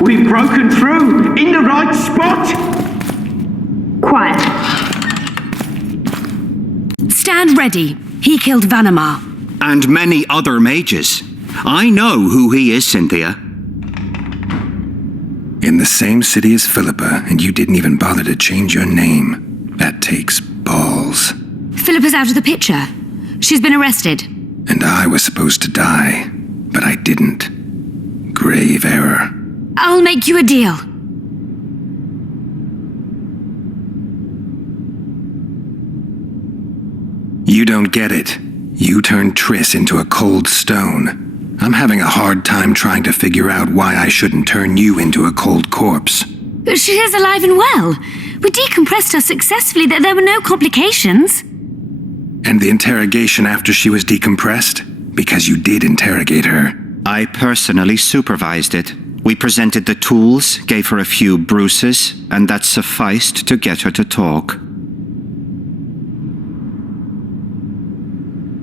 We've broken through in the right spot. Quiet. Stand ready. He killed Vanamar. And many other mages. I know who he is, Cynthia. In the same city as Philippa, and you didn't even bother to change your name. That takes balls. Philippa's out of the picture. She's been arrested. And I was supposed to die, but I didn't. Grave error. I'll make you a deal. You don't get it. You turned Triss into a cold stone. I'm having a hard time trying to figure out why I shouldn't turn you into a cold corpse. She is alive and well. We decompressed her successfully. There were no complications. And the interrogation after she was decompressed? Because you did interrogate her. I personally supervised it. We presented the tools, gave her a few bruises, and that sufficed to get her to talk.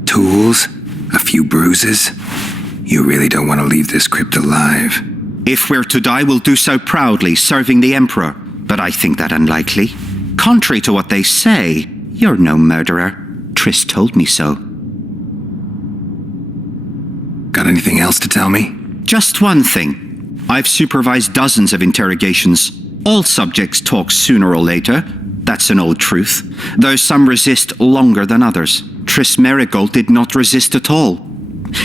Tools? A few bruises? You really don't want to leave this crypt alive. If we're to die, we'll do so proudly, serving the Emperor. But I think that unlikely. Contrary to what they say, you're no murderer. Triss told me so. Got anything else to tell me? Just one thing. I've supervised dozens of interrogations. All subjects talk sooner or later. That's an old truth. Though some resist longer than others. Triss Merigold did not resist at all.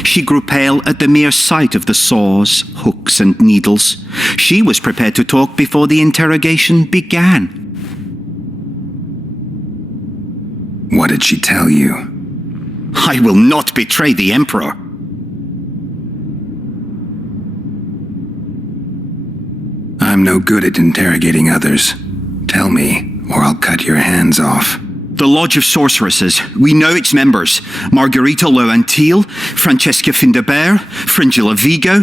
She grew pale at the mere sight of the saws, hooks, and needles. She was prepared to talk before the interrogation began. What did she tell you? I will not betray the Emperor. I'm no good at interrogating others. Tell me, or I'll cut your hands off. The Lodge of Sorceresses. We know its members. Margarita Loantil, Francesca Findabert, Fringilla Vigo.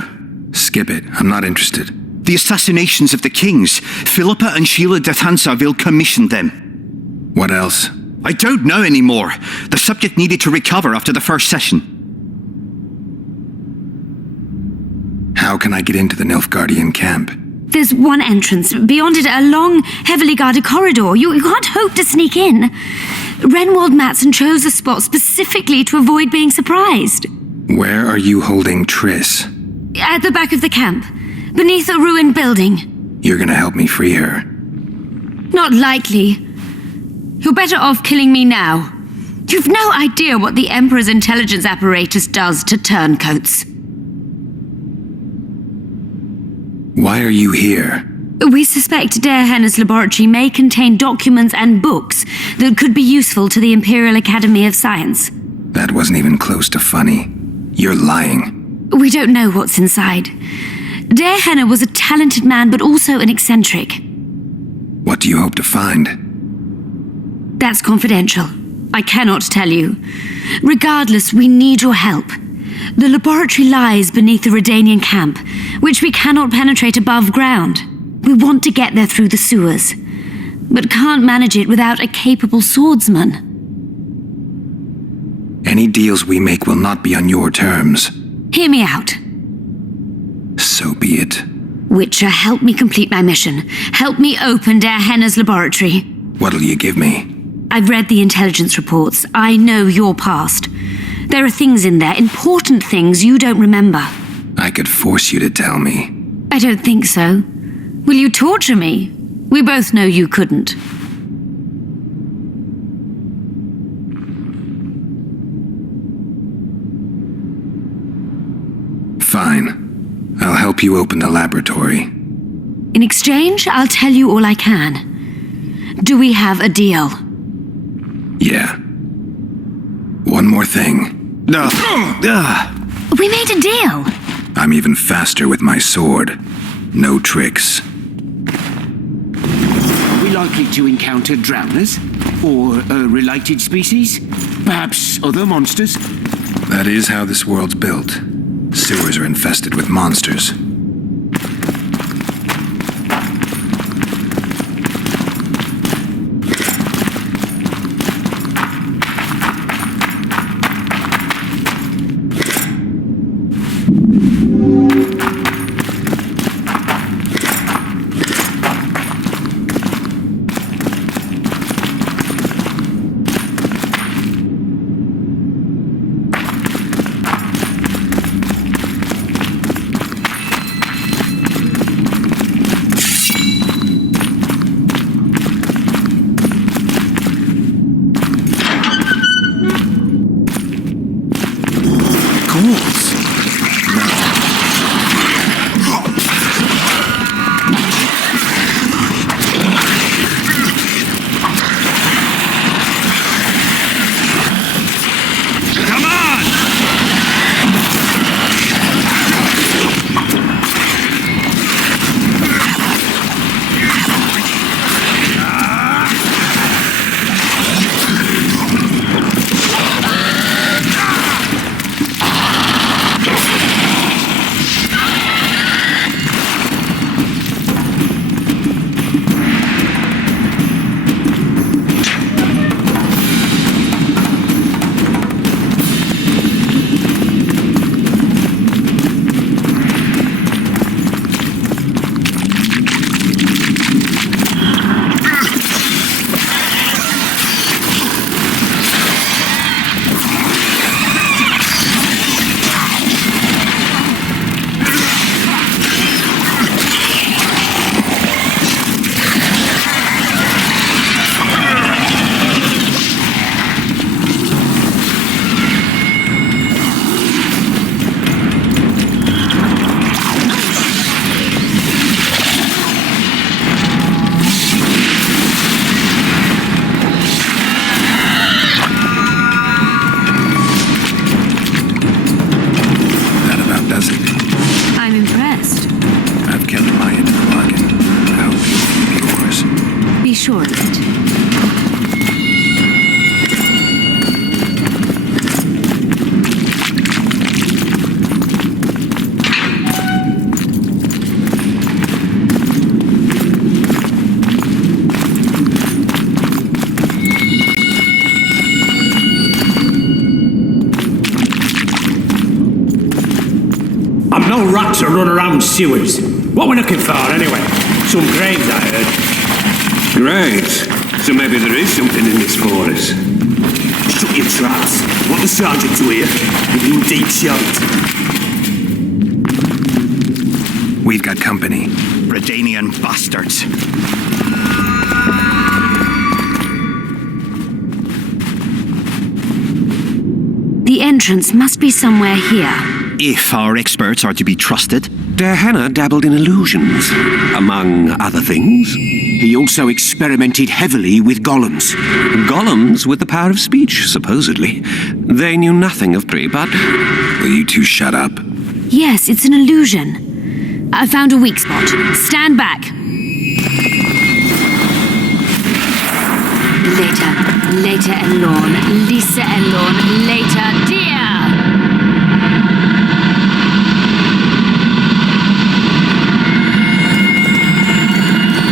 Skip it. I'm not interested. The assassinations of the kings. Philippa and Sheila de Thansarville commissioned them. What else? I don't know anymore. The subject needed to recover after the first session. How can I get into the Nilfgaardian camp? There's one entrance. Beyond it, a long, heavily guarded corridor. You can't hope to sneak in. Renwald Matson chose a spot specifically to avoid being surprised. Where are you holding Triss? At the back of the camp, beneath a ruined building. You're gonna help me free her? Not likely. You're better off killing me now. You've no idea what the Emperor's intelligence apparatus does to turncoats. Why are you here? We suspect Der Henne's laboratory may contain documents and books that could be useful to the Imperial Academy of Science. That wasn't even close to funny. You're lying. We don't know what's inside. Der Henne was a talented man, but also an eccentric. What do you hope to find? That's confidential. I cannot tell you. Regardless, we need your help. The laboratory lies beneath the Redanian camp, which we cannot penetrate above ground. We want to get there through the sewers, but can't manage it without a capable swordsman. Any deals we make will not be on your terms. Hear me out. So be it. Witcher, help me complete my mission. Help me open Der Henne's laboratory. What'll you give me? I've read the intelligence reports. I know your past. There are things in there, important things you don't remember. I could force you to tell me. I don't think so. Will you torture me? We both know you couldn't. Fine. I'll help you open the laboratory. In exchange, I'll tell you all I can. Do we have a deal? Yeah. One more thing. We made a deal. I'm even faster with my sword. No tricks. Are we likely to encounter drowners? Or a related species? Perhaps other monsters? That is how this world's built. Sewers are infested with monsters. I'm no rat to run around sewers. What we're looking for, anyway? Some graves, I heard. Great. So maybe there is something in this for us. Shut your traps. Want the sergeant to hear? You're in deep shot. We've got company. Redanian bastards. The entrance must be somewhere here. If our experts are to be trusted. Dehanna dabbled in illusions, among other things. He also experimented heavily with golems. Golems with the power of speech, supposedly. They knew nothing of Bree, but... Will you two shut up? Yes, it's an illusion. I found a weak spot. Stand back. Later, Elorn. Lisa Elorn. Later, dear.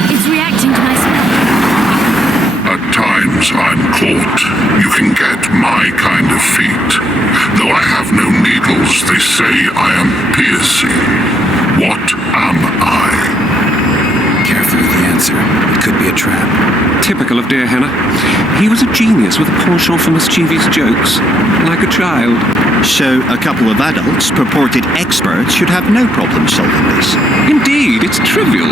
It's reacting to my spell. At times I'm caught. You can get my kind of feat. Though I have no needles, they say I am piercing. What am I? Careful with the answer. It could be a trap. Typical of Dehanna. He was a genius with a penchant for mischievous jokes, like a child. So a couple of adults, purported experts, should have no problem solving this. Indeed, it's trivial.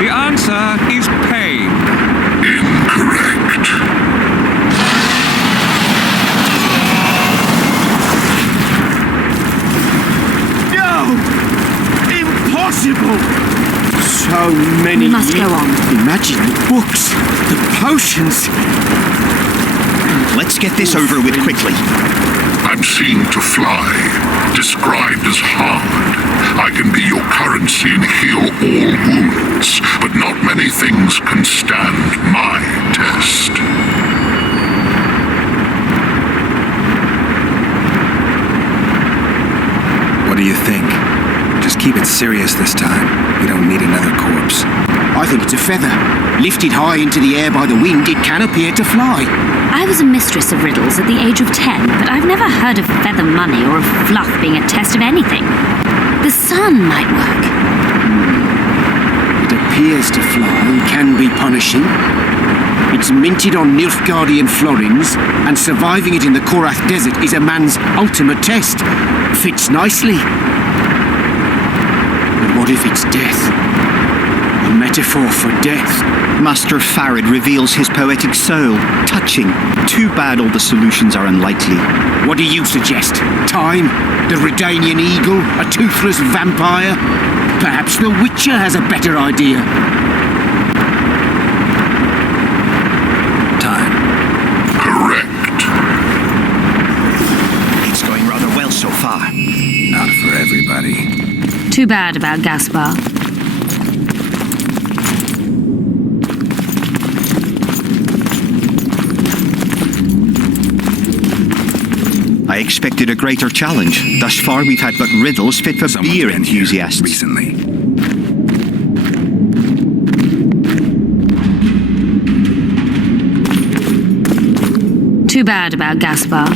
The answer is pain. Incorrect. Impossible! So many... We must go on. Imagine the books, the potions. Let's get this over with quickly. I'm seen to fly, described as hard. I can be your currency and heal all wounds, but not many things can stand my test. What do you think? Just keep it serious this time. We don't need another corpse. I think it's a feather. Lifted high into the air by the wind, it can appear to fly. I was a mistress of riddles at the age of 10, but I've never heard of feather money or of fluff being a test of anything. The sun might work. It appears to fly, can be punishing. It's minted on Nilfgaardian florins, and surviving it in the Korath Desert is a man's ultimate test. Fits nicely. But what if it's death? A metaphor for death. Master Farid reveals his poetic soul. Touching. Too bad all the solutions are unlikely. What do you suggest? Time? The Redanian eagle? A toothless vampire? Perhaps the Witcher has a better idea. Time. Correct. It's going rather well so far. Not for everybody. Too bad about Gaspar. I expected a greater challenge. Thus far, we've had but riddles fit for Someone's beer been here enthusiasts. recently. Too bad about Gaspar.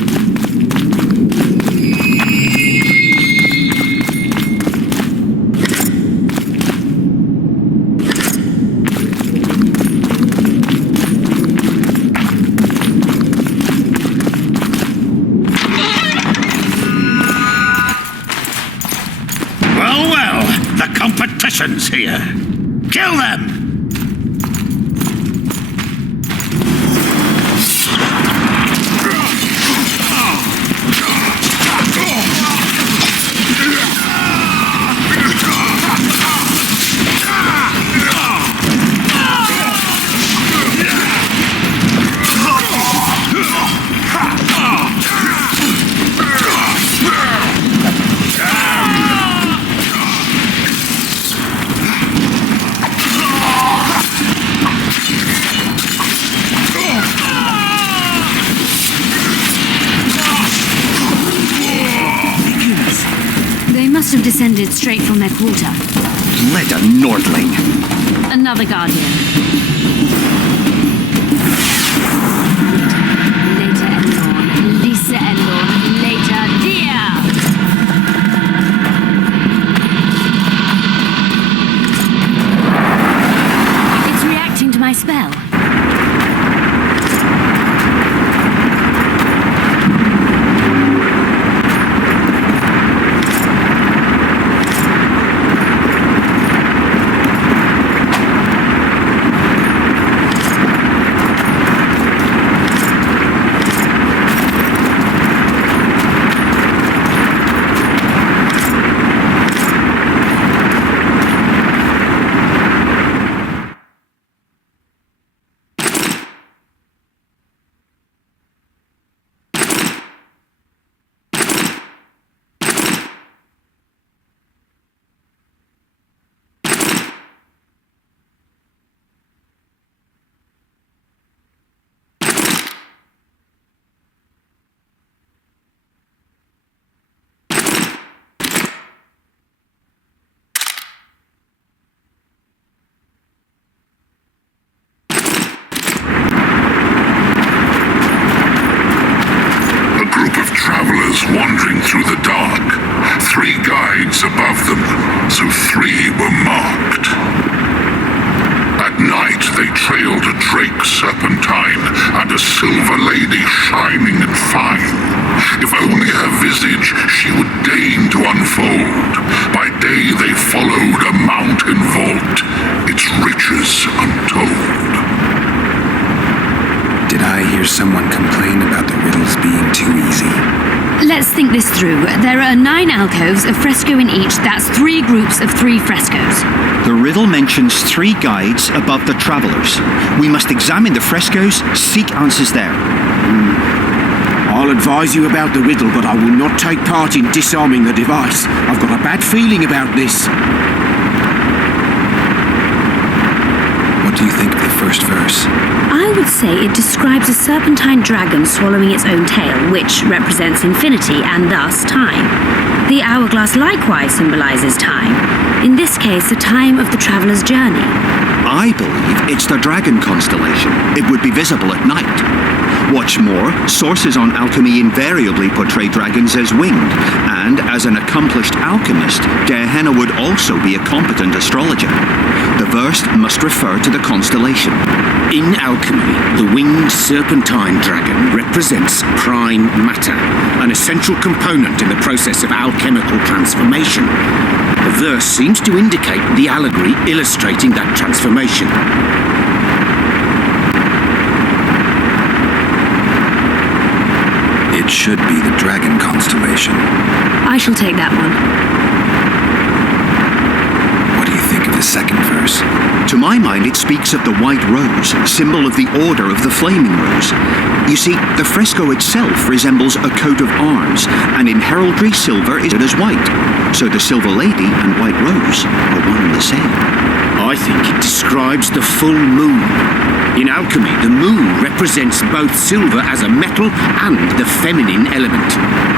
Well, the competition's here. Kill them! They must have descended straight from their quarter. Let a Nordling. Another guardian. Later, Elorn. Lisa Elorn. Later, trailed a drake serpentine and a silver lady shining and fine. If only her visage she would deign to unfold. By day they followed a mountain vault, its riches untold. Did I hear someone complain about the riddles being too easy? Let's think this through. There are 9 alcoves, a fresco in each. That's 3 groups of 3 frescoes. The riddle mentions 3 guides above the travelers. We must examine the frescoes, seek answers there. I'll advise you about the riddle, but I will not take part in disarming the device. I've got a bad feeling about this. What do you think of the first verse? I would say it describes a serpentine dragon swallowing its own tail, which represents infinity and thus time. The hourglass likewise symbolizes time. In this case, the time of the traveler's journey. I believe it's the dragon constellation. It would be visible at night. What's more, sources on alchemy invariably portray dragons as winged, and as an accomplished alchemist, Gehenna would also be a competent astrologer. The verse must refer to the constellation. In alchemy, the winged serpentine dragon represents prime matter, an essential component in the process of alchemical transformation. The verse seems to indicate the allegory illustrating that transformation. It should be the dragon constellation. I shall take that one. What do you think of the second verse? To my mind, it speaks of the white rose, symbol of the order of the flaming rose. You see, the fresco itself resembles a coat of arms, and in heraldry, silver is as white. So the silver lady and white rose are one and the same. I think it describes the full moon. In alchemy, the moon represents both silver as a metal and the feminine element.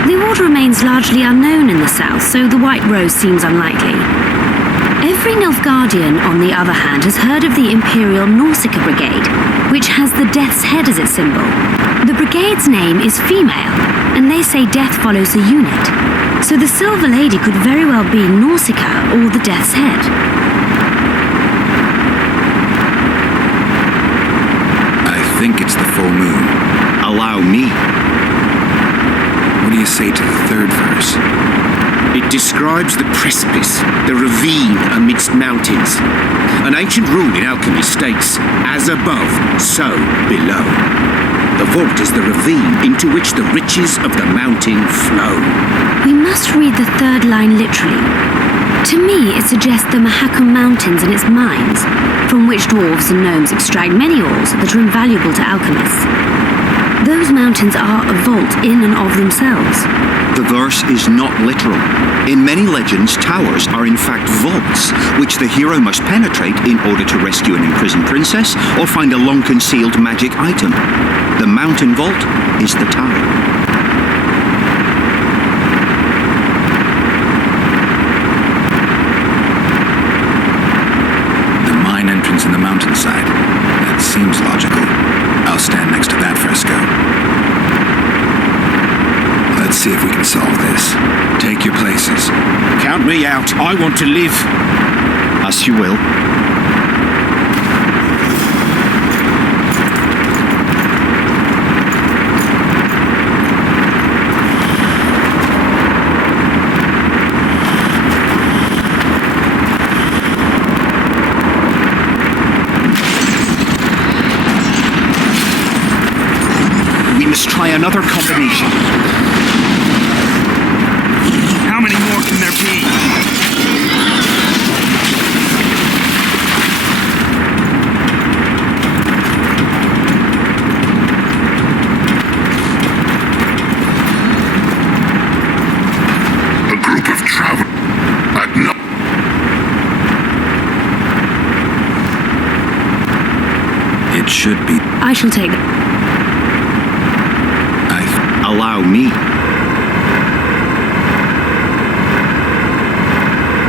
The order remains largely unknown in the south, so the white rose seems unlikely. Every Nilfgaardian, on the other hand, has heard of the Imperial Nausicaa Brigade, which has the Death's Head as its symbol. The brigade's name is female, and they say death follows the unit. So the Silver Lady could very well be Nausicaa or the Death's Head. I think it's the full moon. Allow me. What do you say to the third verse? It describes the precipice, the ravine amidst mountains. An ancient rule in alchemy states, as above, so below. The vault is the ravine into which the riches of the mountain flow. We must read the third line literally. To me, it suggests the Mahakam Mountains and its mines, from which dwarves and gnomes extract many ores that are invaluable to alchemists. Those mountains are a vault in and of themselves. The verse is not literal. In many legends, towers are in fact vaults, which the hero must penetrate in order to rescue an imprisoned princess or find a long-concealed magic item. The mountain vault is the tower. The mine entrance in the mountainside. That seems logical. I'll stand next to that fresco. Let's see if we can solve this. Take your places. Count me out. I want to live. As you will. We must try another combination. How many more can there be? A group of travelers at night. It should be. I shall take Allow me.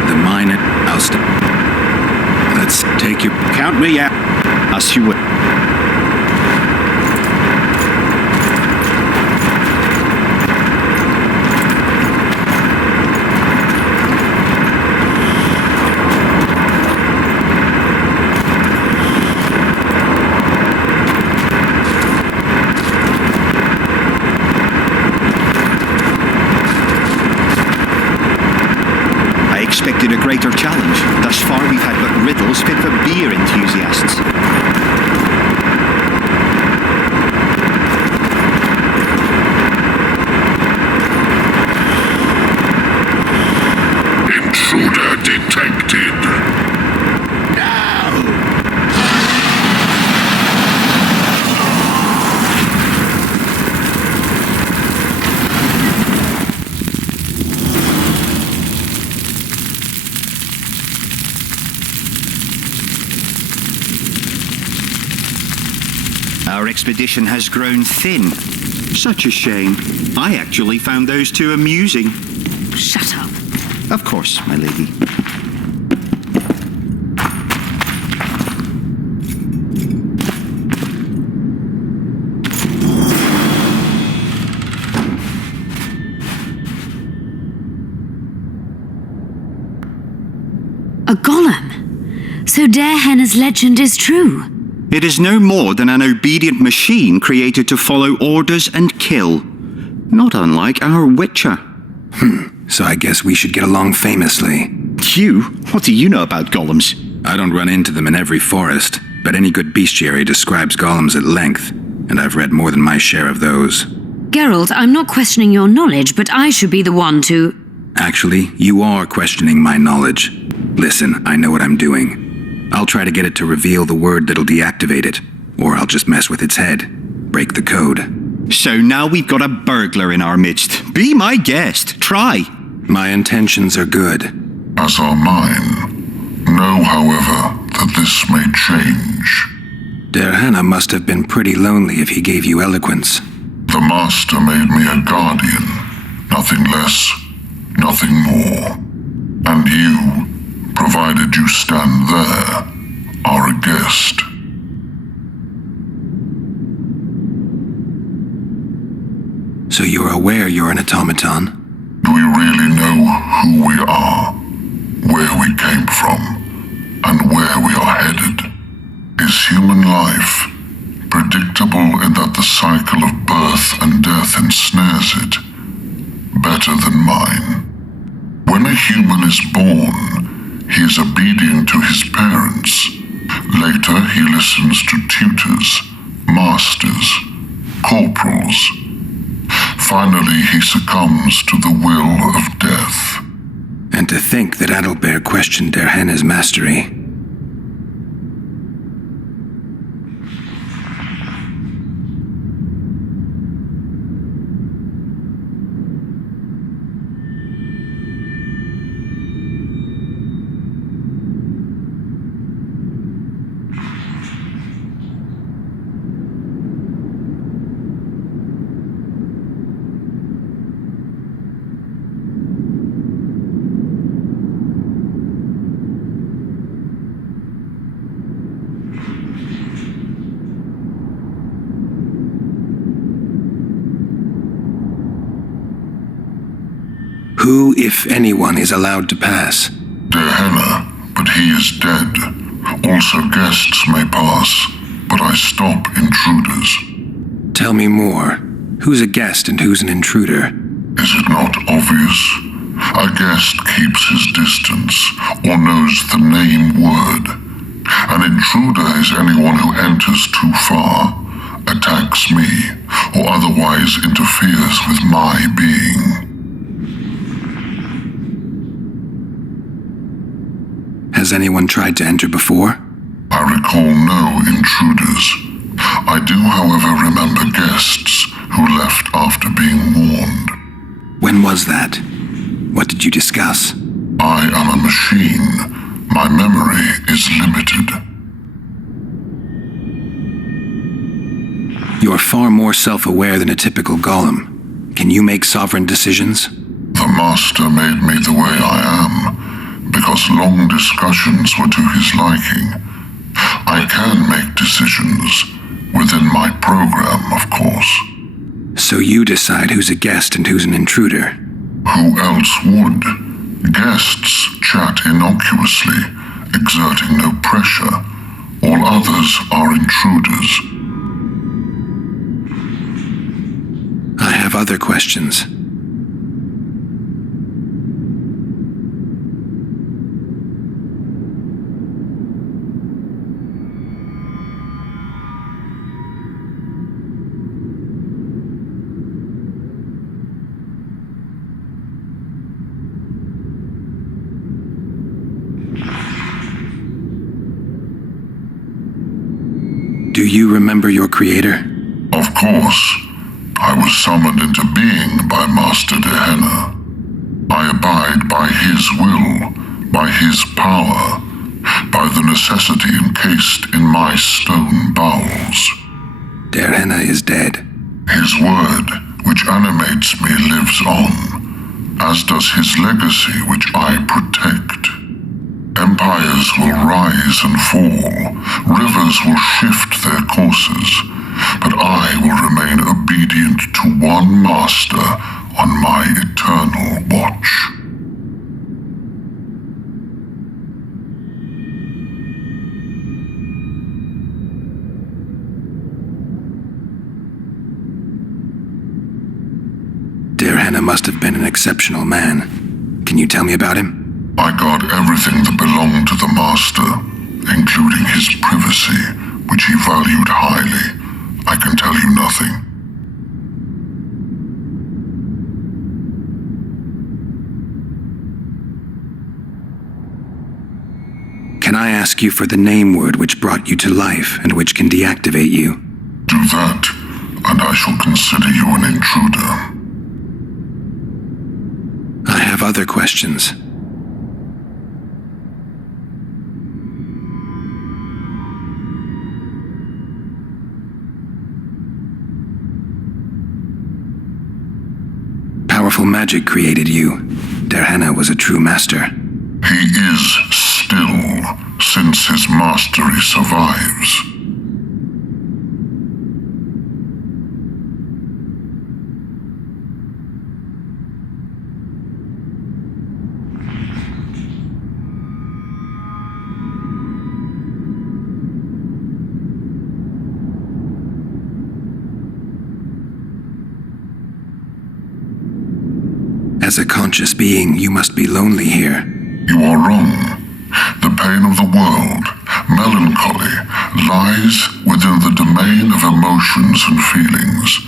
The mine at Alston. Let's take your. Count me out. As you will. wanted a greater challenge. Thus far, we've had but riddles fit for beer enthusiasts. Intruder detected. Our expedition has grown thin. Such a shame. I actually found those two amusing. Shut up. Of course, my lady. A golem. So Darehenna's legend is true. It is no more than an obedient machine created to follow orders and kill. Not unlike our Witcher. So I guess we should get along famously. You? What do you know about golems? I don't run into them in every forest, but any good bestiary describes golems at length, and I've read more than my share of those. Geralt, I'm not questioning your knowledge, but I should be the one to... Actually, you are questioning my knowledge. Listen, I know what I'm doing. I'll try to get it to reveal the word that'll deactivate it, or I'll just mess with its head. Break the code. So now we've got a burglar in our midst. Be my guest. Try. My intentions are good. As are mine. Know, however, that this may change. Darehenna must have been pretty lonely if he gave you eloquence. The Master made me a guardian. Nothing less, nothing more. And you, provided you stand there, are a guest. So you're aware you're an automaton? Do we really know who we are, where we came from, and where we are headed? Is human life predictable in that the cycle of birth and death ensnares it, better than mine? When a human is born, he is obedient to his parents. Later, he listens to tutors, masters, corporals. Finally, he succumbs to the will of death. And to think that Adalbert questioned Darehenna's mastery. Who, if anyone, is allowed to pass? Darehenna, but he is dead. Also guests may pass, but I stop intruders. Tell me more. Who's a guest and who's an intruder? Is it not obvious? A guest keeps his distance, or knows the name word. An intruder is anyone who enters too far, attacks me, or otherwise interferes with my being. Has anyone tried to enter before? I recall no intruders. I do, however, remember guests who left after being warned. When was that? What did you discuss? I am a machine. My memory is limited. You're far more self-aware than a typical golem. Can you make sovereign decisions? The Master made me the way I am, because long discussions were to his liking. I can make decisions, within my program, of course. So you decide who's a guest and who's an intruder? Who else would? Guests chat innocuously, exerting no pressure. All others are intruders. I have other questions. Do you remember your creator? Of course. I was summoned into being by Master Gehenna. I abide by his will, by his power, by the necessity encased in my stone bowels. Gehenna is dead. His word, which animates me, lives on, as does his legacy, which I protect. Empires will rise and fall, rivers will shift their courses, but I will remain obedient to one master on my eternal watch. Gehenna must have been an exceptional man. Can you tell me about him? I guard everything that belonged to the master, including his privacy, which he valued highly. I can tell you nothing. Can I ask you for the name word which brought you to life and which can deactivate you? Do that, and I shall consider you an intruder. I have other questions. Powerful magic created you. Gehenna was a true master. He is still, since his mastery survives. As a conscious being, you must be lonely here. You are wrong. The pain of the world, melancholy, lies within the domain of emotions and feelings.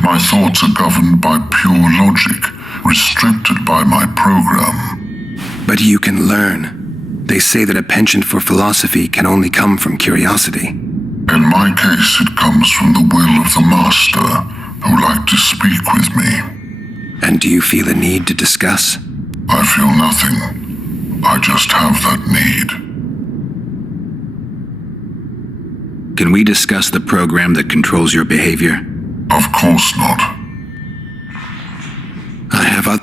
My thoughts are governed by pure logic, restricted by my program. But you can learn. They say that a penchant for philosophy can only come from curiosity. In my case, it comes from the will of the master, who liked to speak with me. And do you feel a need to discuss? I feel nothing. I just have that need. Can we discuss the program that controls your behavior? Of course not. I have a...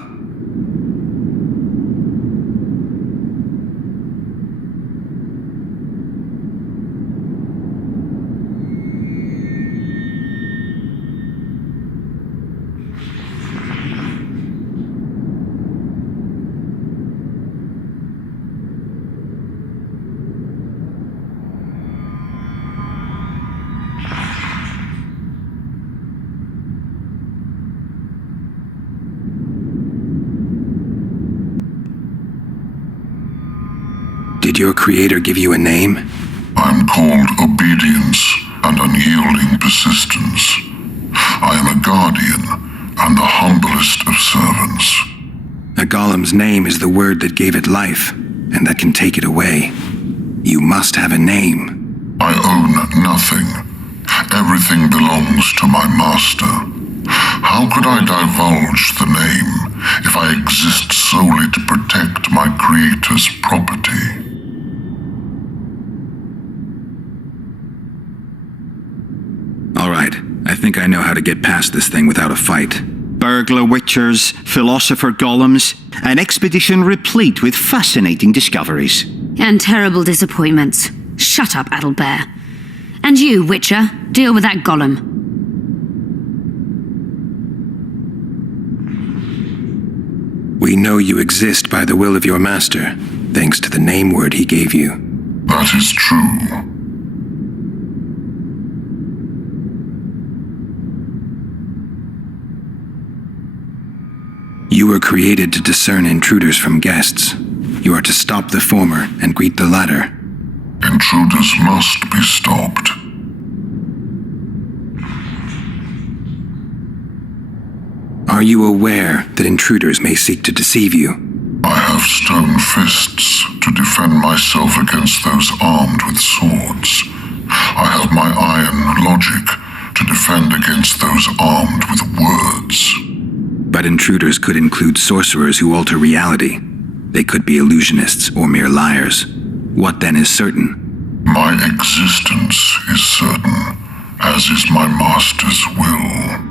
Did your creator give you a name? I'm called obedience and unyielding persistence. I am a guardian and the humblest of servants. A golem's name is the word that gave it life, and that can take it away. You must have a name. I own nothing. Everything belongs to my master. How could I divulge the name if I exist solely to protect my creator's property? All right, I think I know how to get past this thing without a fight. Burglar witchers, philosopher golems, an expedition replete with fascinating discoveries. And terrible disappointments. Shut up, Adelbear. And you, Witcher, deal with that golem. We know you exist by the will of your master, thanks to the name word he gave you. That is true. You were created to discern intruders from guests. You are to stop the former and greet the latter. Intruders must be stopped. Are you aware that intruders may seek to deceive you? I have stone fists to defend myself against those armed with swords. I have my iron logic to defend against those armed with words. But intruders could include sorcerers who alter reality. They could be illusionists or mere liars. What then is certain? My existence is certain, as is my master's will.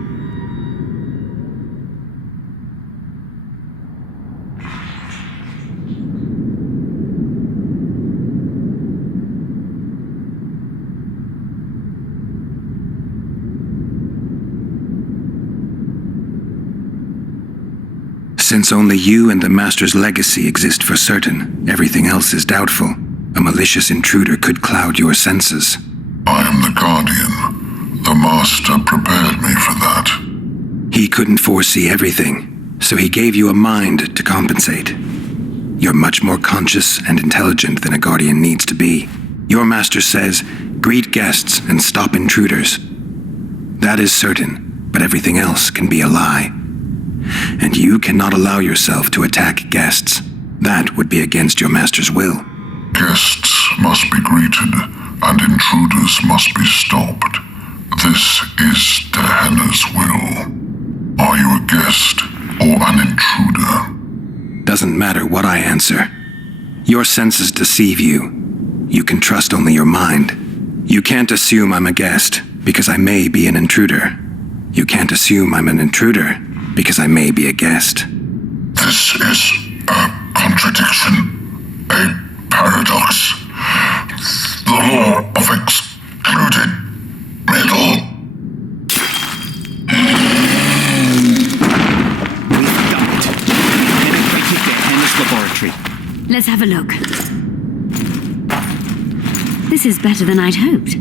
Since only you and the Master's legacy exist for certain, everything else is doubtful. A malicious intruder could cloud your senses. I am the Guardian. The Master prepared me for that. He couldn't foresee everything, so he gave you a mind to compensate. You're much more conscious and intelligent than a Guardian needs to be. Your Master says, greet guests and stop intruders. That is certain, but everything else can be a lie. And you cannot allow yourself to attack guests. That would be against your Master's will. Guests must be greeted, and intruders must be stopped. This is Diana's will. Are you a guest or an intruder? Doesn't matter what I answer. Your senses deceive you. You can trust only your mind. You can't assume I'm a guest, because I may be an intruder. You can't assume I'm an intruder, because I may be a guest. This is a contradiction, a paradox. The law of excluded middle. We've done it. Penetrated Gehenna's laboratory. Let's have a look. This is better than I'd hoped.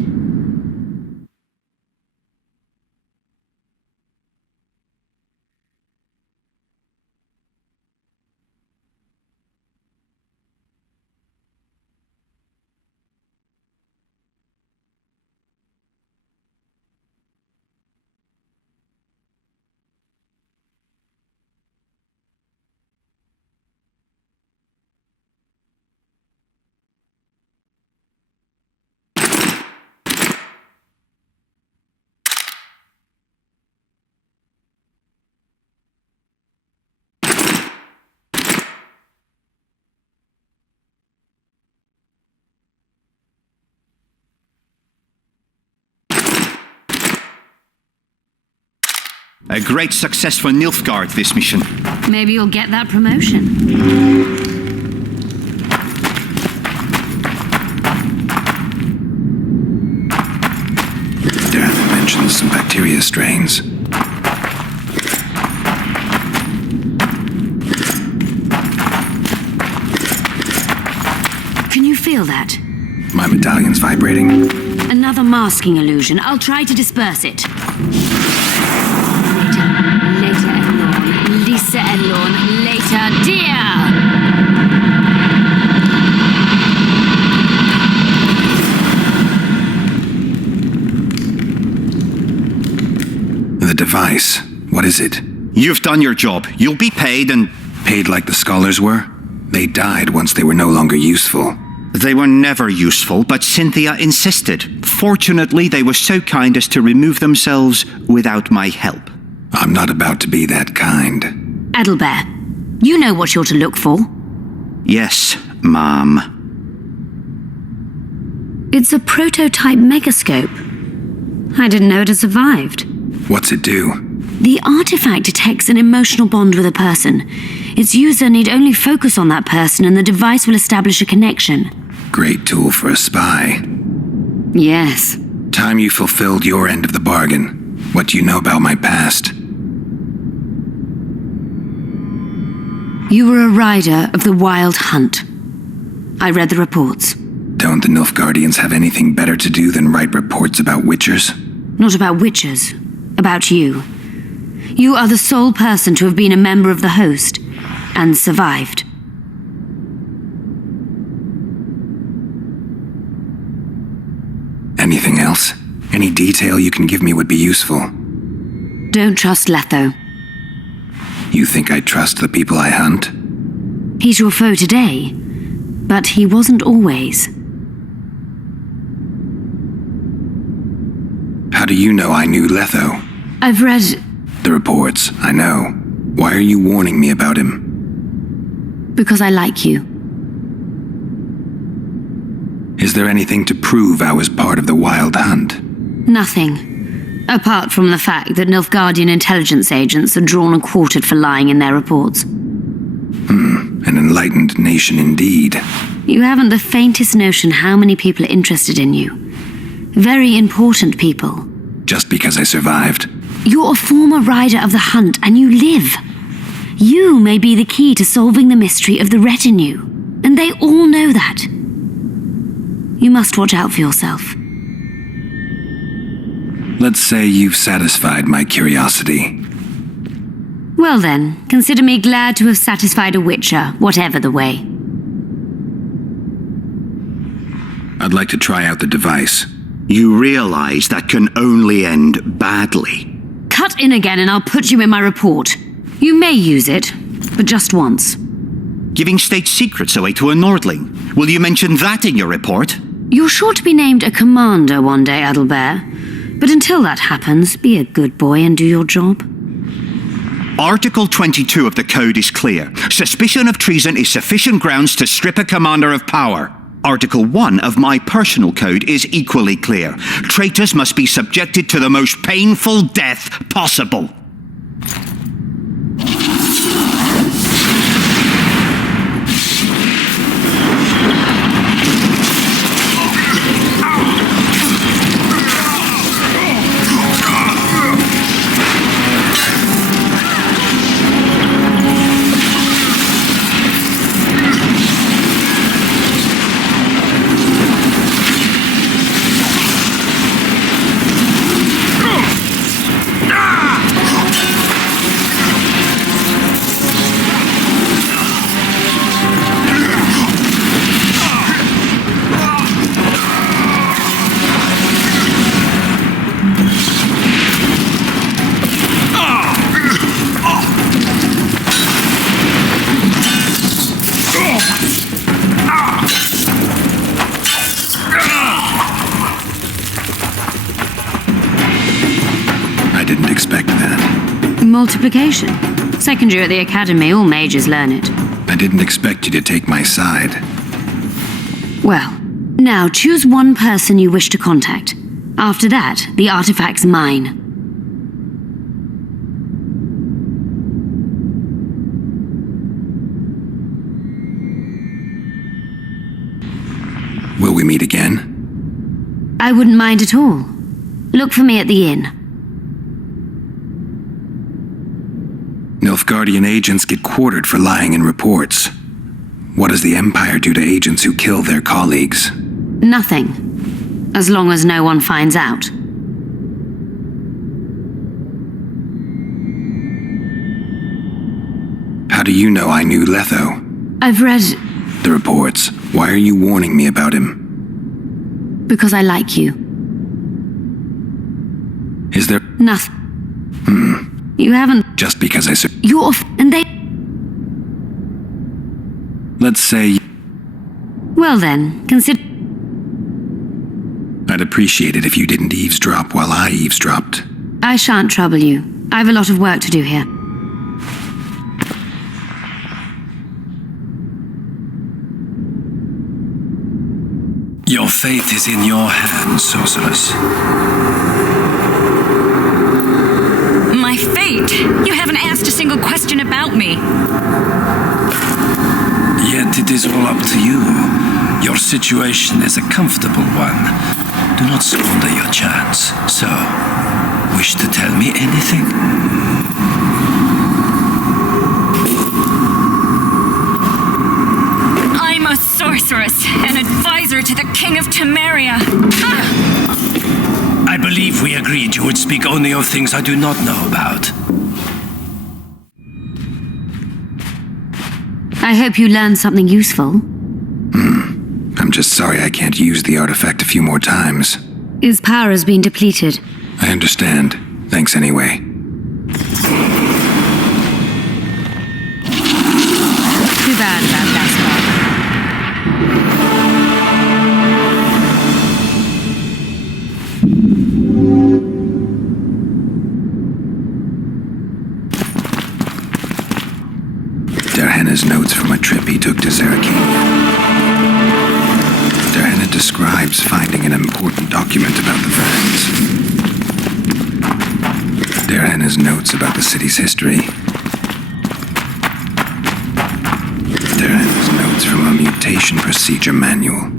A great success for Nilfgaard, this mission. Maybe you'll get that promotion. Death mentions some bacteria strains. Can you feel that? My medallion's vibrating. Another masking illusion. I'll try to disperse it. Later, Elorn. Lisa Elorn. Later, dear! The device. What is it? You've done your job. You'll be paid and... Paid like the scholars were? They died once they were no longer useful. They were never useful, but Cynthia insisted. Fortunately, they were so kind as to remove themselves without my help. I'm not about to be that kind. Adelbert, you know what you're to look for. Yes, Mom. It's a prototype megascope. I didn't know it had survived. What's it do? The artifact detects an emotional bond with a person. Its user need only focus on that person and the device will establish a connection. Great tool for a spy. Yes. Time you fulfilled your end of the bargain. What do you know about my past? You were a rider of the Wild Hunt. I read the reports. Don't the Nilfgaardians have anything better to do than write reports about witchers? Not about witchers. About you. You are the sole person to have been a member of the host, and survived. Anything else? Any detail you can give me would be useful. Don't trust Letho. You think I trust the people I hunt? He's your foe today, but he wasn't always. do you know I knew Letho? I've read... The reports, I know. Why are you warning me about him? because I like you. Is there anything to prove I was part of the Wild Hunt? Nothing. Apart from the fact that Nilfgaardian intelligence agents are drawn and quartered for lying in their reports. An enlightened nation indeed. You haven't the faintest notion how many people are interested in you. Very important people. Just because I survived? You're a former rider of the hunt, and you live. You may be the key to solving the mystery of the retinue, and they all know that. You must watch out for yourself. Let's say you've satisfied my curiosity. Well then, consider me glad to have satisfied a witcher, whatever the way. I'd like to try out the device. You realize that can only end badly. Cut in again and I'll put you in my report. You may use it, but just once. Giving state secrets away to a Nordling. Will you mention that in your report? You're sure to be named a commander one day, Adalbert. But until that happens, be a good boy and do your job. Article 22 of the Code is clear. Suspicion of treason is sufficient grounds to strip a commander of power. Article 1 of my personal code is equally clear. Traitors must be subjected to the most painful death possible. Multiplication. Second year at the academy, all mages learn it. I didn't expect you to take my side. Well, now choose one person you wish to contact. After that, the artifact's mine. Will we meet again? I wouldn't mind at all. Look for me at the inn. Nilfgaardian agents get quartered for lying in reports. What does the Empire do to agents who kill their colleagues? Nothing. As long as no one finds out. How do you know I knew Letho? I've read... The reports. Why are you warning me about him? Because I like you. Is there... Nothing. You haven't... Just because I You're and they... Let's say... Well then, consider... I'd appreciate it if you didn't eavesdrop while I eavesdropped. I shan't trouble you. I have a lot of work to do here. Your fate is in your hands, sorceress. My fate? You haven't asked a single question about me. Yet it is all up to you. Your situation is a comfortable one. Do not squander your chance. So, wish to tell me anything? I'm a sorceress, an advisor to the King of Temeria. I believe we agreed you would speak only of things I do not know about. I hope you learned something useful. I'm just sorry I can't use the artifact a few more times. Its power has been depleted. I understand. Thanks anyway. Too bad about Gaspar. Henna's notes from a trip he took to Zerikania. Henna describes finding an important document about the Verns. Henna's notes about the city's history. Henna's notes from a mutation procedure manual.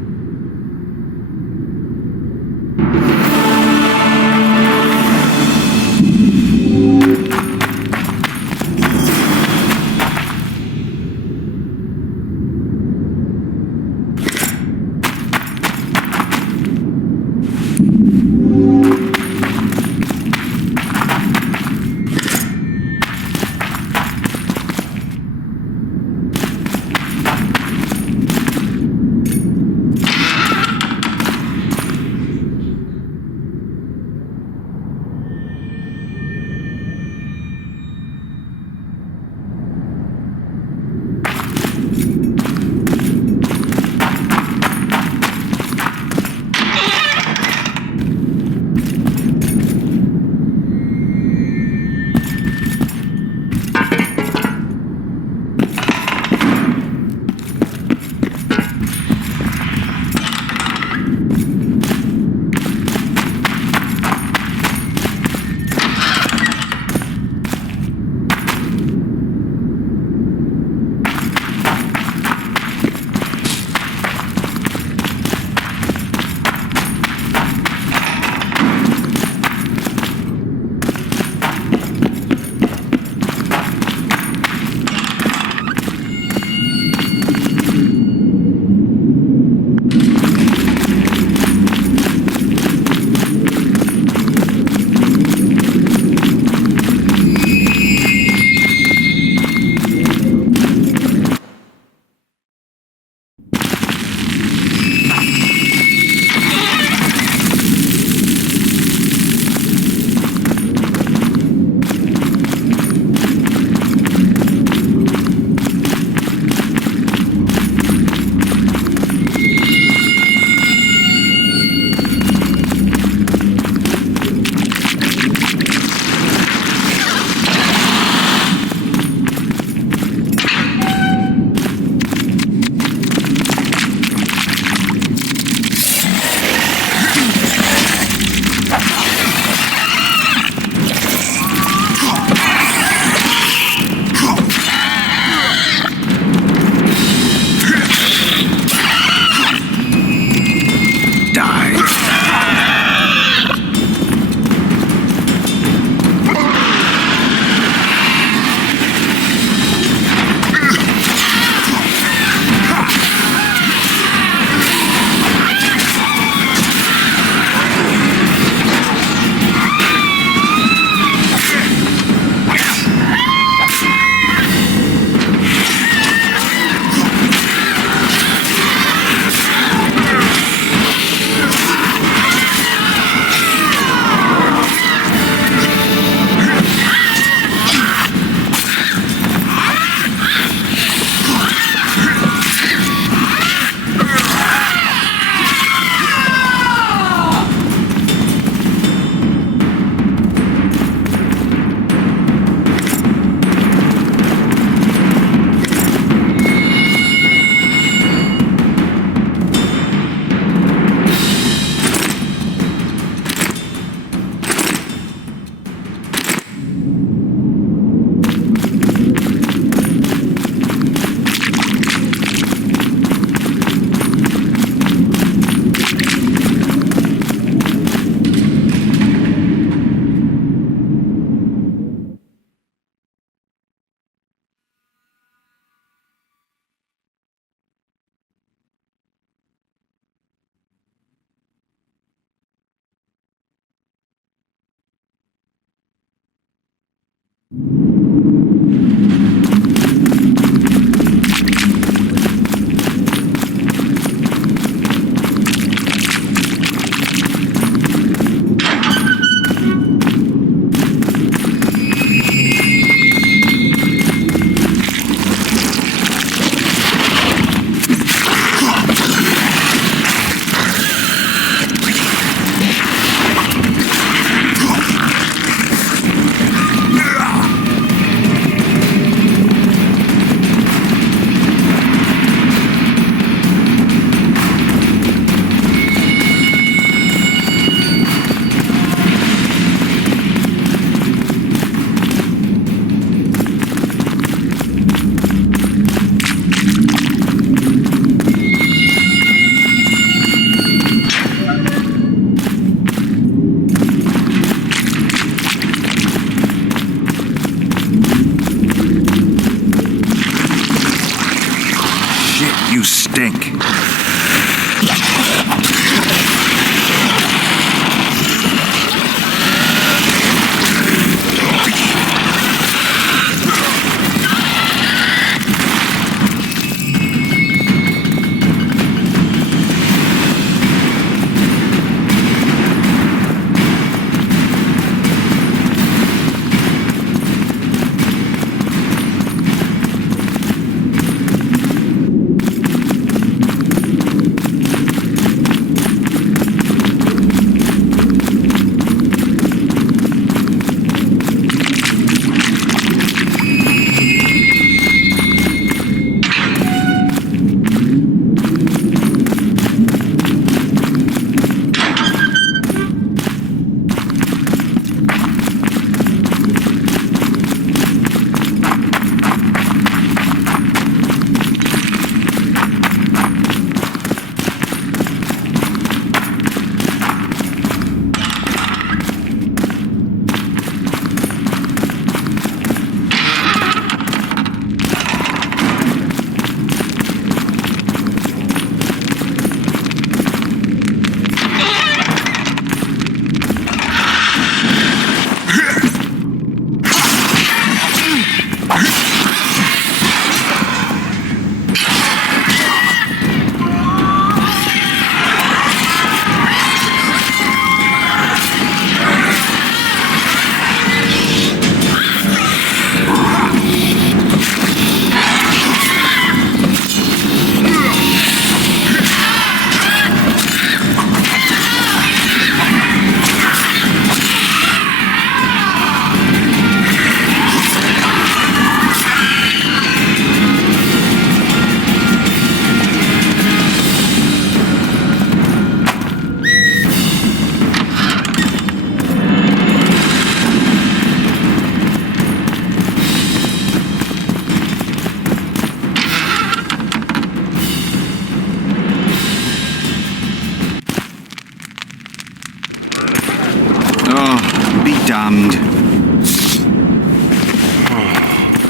damned.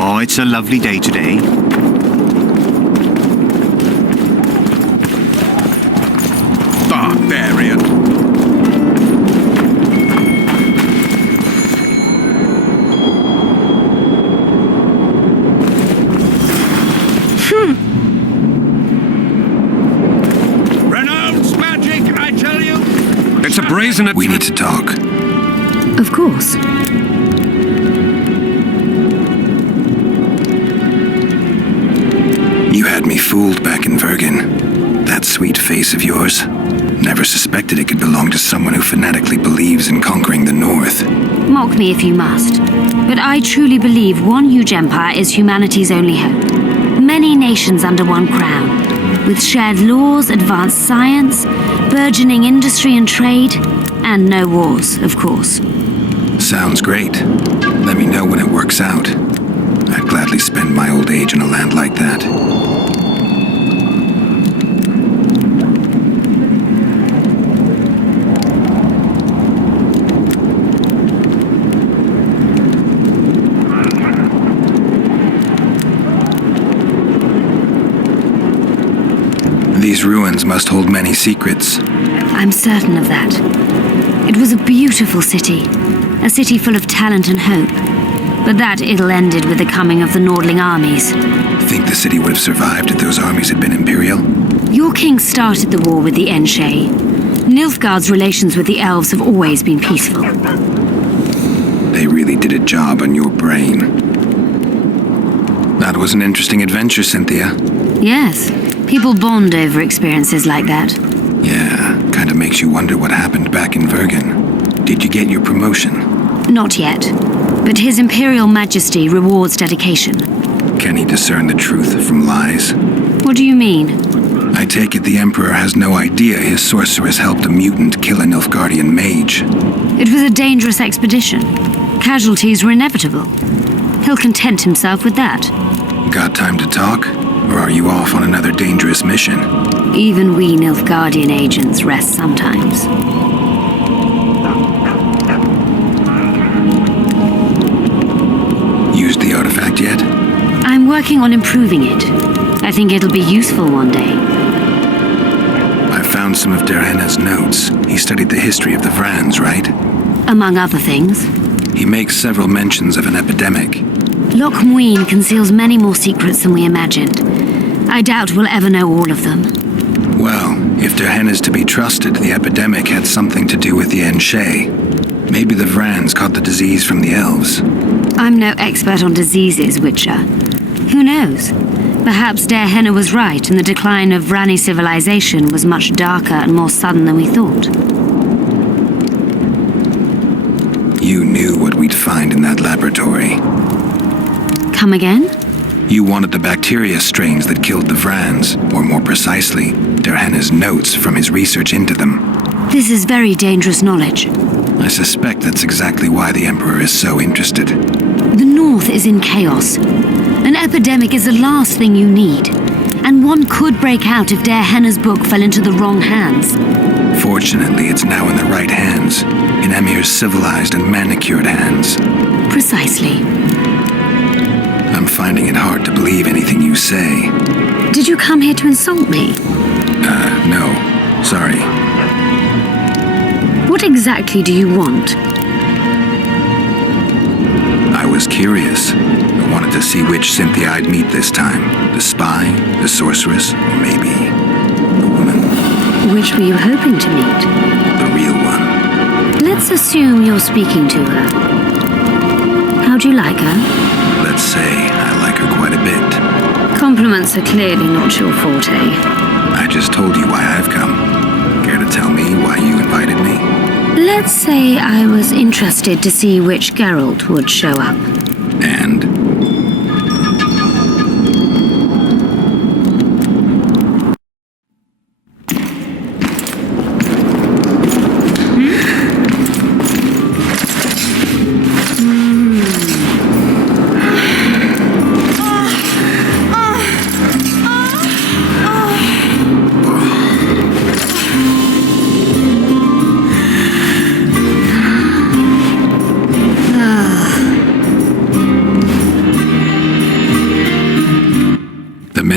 Oh, it's a lovely day today. Barbarian. Renounce magic, I tell you! It's a brazen... We need to talk. Of course. You had me fooled back in Vergen. That sweet face of yours. Never suspected it could belong to someone who fanatically believes in conquering the North. Mock me if you must. But I truly believe one huge empire is humanity's only hope. Many nations under one crown. With shared laws, advanced science, burgeoning industry and trade, and no wars, of course. Sounds great. Let me know when it works out. I'd gladly spend my old age in a land like that. These ruins must hold many secrets. I'm certain of that. It was a beautiful city. A city full of talent and hope. But that ill ended with the coming of the Nordling armies. Think the city would have survived if those armies had been Imperial? Your king started the war with the Enshe. Nilfgaard's relations with the elves have always been peaceful. They really did a job on your brain. That was an interesting adventure, Cynthia. Yes, people bond over experiences like that. Yeah, kind of makes you wonder what happened back in Vergen. Did you get your promotion? Not yet, but His Imperial Majesty rewards dedication. Can he discern the truth from lies? What do you mean? I take it the Emperor has no idea his sorceress helped a mutant kill a Nilfgaardian mage. It was a dangerous expedition. Casualties were inevitable. He'll content himself with that. Got time to talk? Or are you off on another dangerous mission? Even we Nilfgaardian agents rest sometimes. Used the artifact yet? I'm working on improving it. I think it'll be useful one day. I found some of Derhenna's notes. He studied the history of the Vrans, right? Among other things. He makes several mentions of an epidemic. Loc Muinne conceals many more secrets than we imagined. I doubt we'll ever know all of them. Well, if Derhenna's to be trusted, the epidemic had something to do with the Enshe. Maybe the Vrans caught the disease from the elves. I'm no expert on diseases, Witcher. Who knows? Perhaps Derhenna was right, and the decline of Vrani civilization was much darker and more sudden than we thought. You knew what we'd find in that laboratory. Come again? You wanted the bacteria strains that killed the Vrans, or more precisely, Derhenna's notes from his research into them. This is very dangerous knowledge. I suspect that's exactly why the Emperor is so interested. The North is in chaos. An epidemic is the last thing you need. And one could break out if Derhenna's book fell into the wrong hands. Fortunately, it's now in the right hands. In Emir's civilized and manicured hands. Precisely. I'm finding it hard to believe anything you say. Did you come here to insult me? No. Sorry. What exactly do you want? I was curious. I wanted to see which Cynthia I'd meet this time. The spy, the sorceress, or maybe the woman. Which were you hoping to meet? The real one. Let's assume you're speaking to her. How do you like her? Let's say I like her quite a bit. Compliments are clearly not your forte. I just told you why I've come. Care to tell me why you invited me? Let's say I was interested to see which Geralt would show up. And?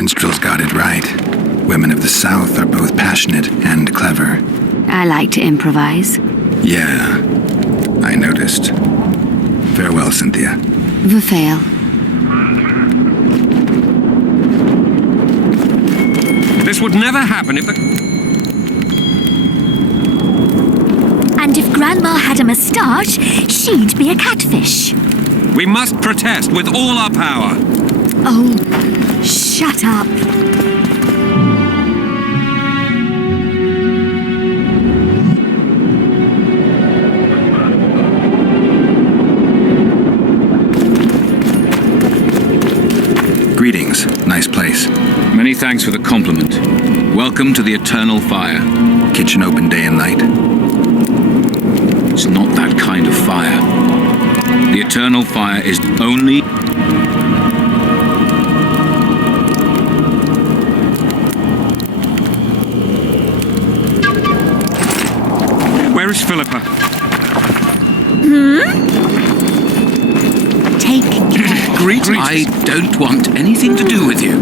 minstrels got it right. Women of the South are both passionate and clever. I like to improvise. Yeah, I noticed. Farewell, Cynthia. Verfail. This would never happen if the... And if Grandma had a moustache, she'd be a catfish. We must protest with all our power. Oh, shut up. Greetings. Nice place. Many thanks for the compliment. Welcome to the Eternal Fire. Kitchen open day and night. It's not that kind of fire. The Eternal Fire is only... Where is Philippa? Take care. Greetings. I don't want anything to do with you.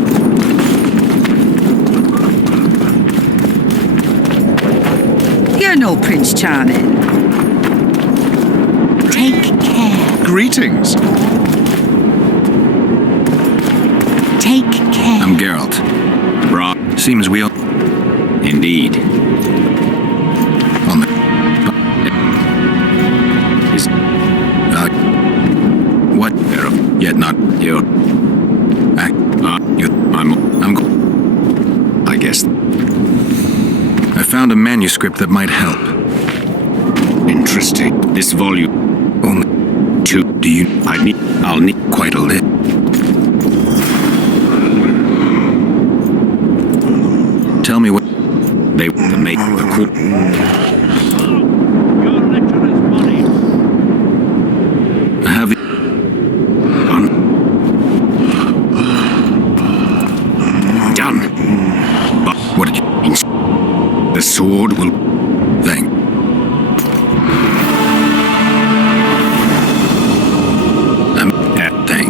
You're no Prince Charming. Take care. Greetings. Take care. I'm Geralt. Seems we all... Indeed. On the... Is... What? Yet not... You... I guess... I found a manuscript that might help. Interesting. This volume... Only... Two... Do you... I'll need... Quite a lit. Tell me what... They want to make the court... Have you... Done. But What did you... the sword will... Thank... Thank...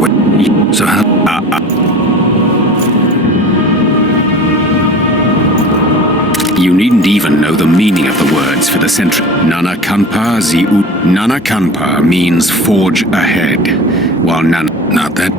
What? So how... You needn't even know the meaning of the words for the century. Nana Kanpa Ziu. Nana Kanpa means forge ahead, while Nana... Not that...